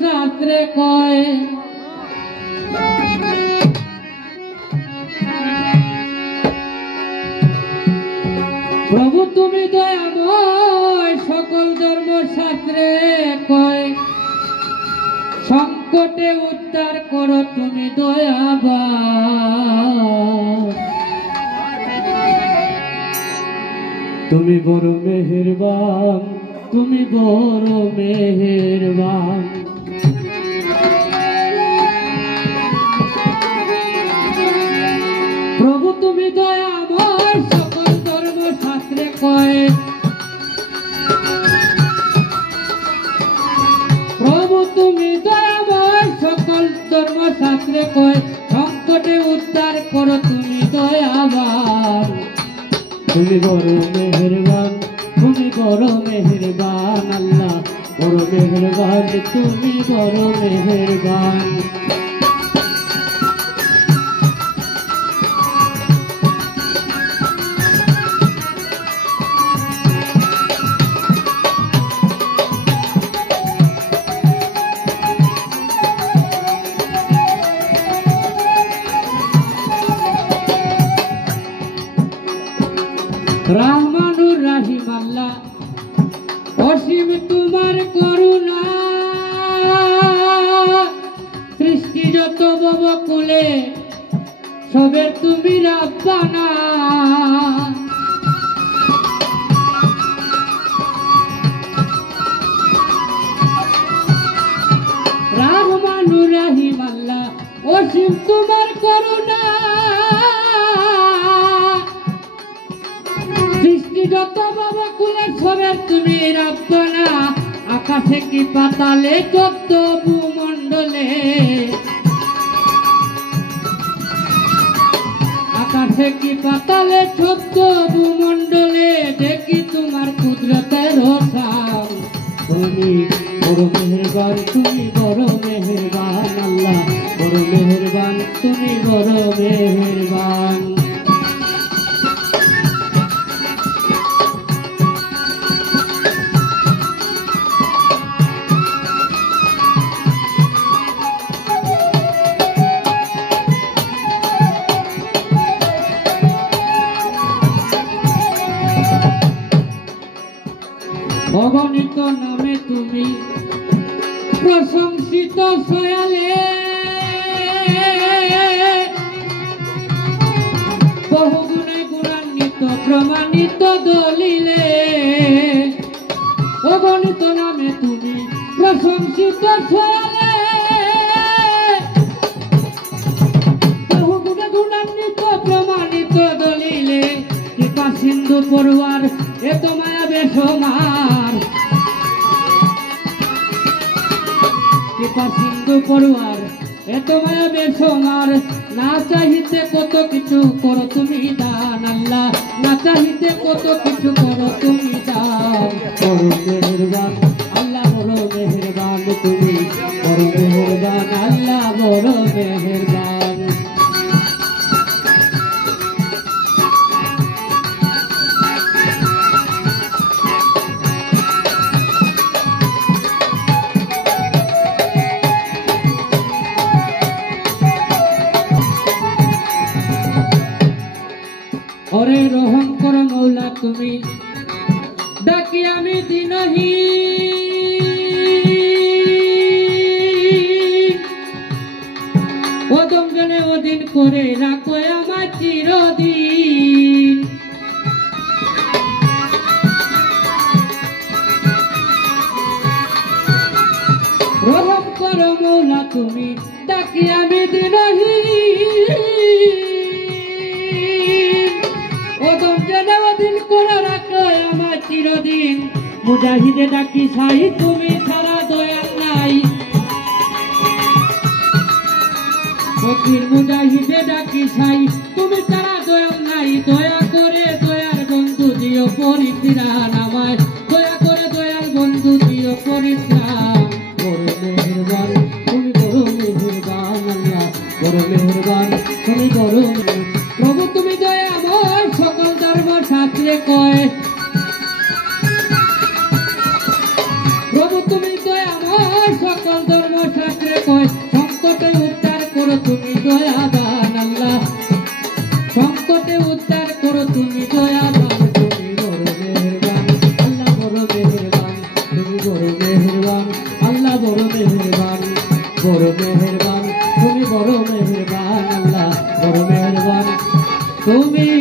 শাস্ত্রে কয় প্রভু তুমি দয়াময় সকল ধর্মশাস্ত্রে কয় সংকটে উদ্ধার করো তুমি দয়াবান তুমি বড় মেহেরবান তুমি বড় মেহেরবান প্রভু তুমি দয়াময় সকল ধর্মশাস্ত্রে কয় প্রভু তুমি দয়াময় সকল ধর্মশাস্ত্রে কয় সংকটে উদ্ধার করো তুমি দয়াবান তুমি বড় মেহেরবান তুমি বড় মেহেরবান আল্লাহ বড় মেহেরবান তুমি বড় মেহেরবান রহমানুর রহিম আল্লাহ অসীম তোমার করুণা সৃষ্টি যত ববকুলে সবের তুমি রাব্বানা রহমানুর রহিম আল্লাহ অসীম তোমার করুণা যত বাবা কুলের সবের তুমি রাব্বানা আকাশে কি পাতালে যত ভূমণ্ডলে আকাশে কি পাতালে যত ভূমণ্ডলে দেখি তোমার কুদরতের রসাম তুমি বড় মেহেরবান তুমি বড় মেহেরবান আল্লাহ বড় মেহেরবান তুমি বড় মেহেরবান অগণিত নামে তুমি প্রশংসিত সয়ালে বহু গুণে গুণান্বিত প্রমাণিত দলিলে অগণিত নামে তুমি প্রশংসিত সয়ালে বহু গুণে গুণান্বিত প্রমাণিত দলিলে কৃপা সিন্ধু পড়ুয়ার এত মায়া বেসমার কৃপা সিন্ধু পড়ুয়ার এত মায়া বেসমার না চাহিতে কত কিছু করো তুমি দান আল্লাহ না চাহিতে কত কিছু করো তুমি দান বড় মেহেরবান আল্লাহ বড় মেহেরবান তুমি বড় মেহেরবান আল্লাহ বড় মেহেরবান ওরে রহম করো মৌলা তুমি ডাকি আমি দিনহীন ওদম জনে ওদিন করে রাখো আমার চিরদিন রহম করো মৌলা তুমি ডাকি আমি দিনহীন চিরদিন মুজাহিদে ডাকি সাই তুমি সারা দয়া নাই ফকির মুজাহিদে ডাকি সাই তুমি সারা দয়া নাই দয়া করে দয়ার বন্ধু দিও পরিত্রাণ আমায় দয়া করে দয়ার বন্ধু দিও পরিত্রাণ বড় মেহেরবান তুমি বড় মেহেরবান আল্লাহ বড় মেহেরবান তুমি বড় প্রভু তুমি দয়াময় সকল ধর্ম শাস্ত্রে কয় প্রভু তুমি দয়াময় সকল ধর্ম দয়াবান আল্লাহ সংকটে উদ্ধার করো তুমি দয়াবান তুমি বড় মেহেরবান আল্লাহ বড় মেহেরবান তুমি বড় মেহেরবান আল্লাহ বড় মেহেরবান তুমি বড় মেহেরবান আল্লাহ বড় মেহেরবান তুমি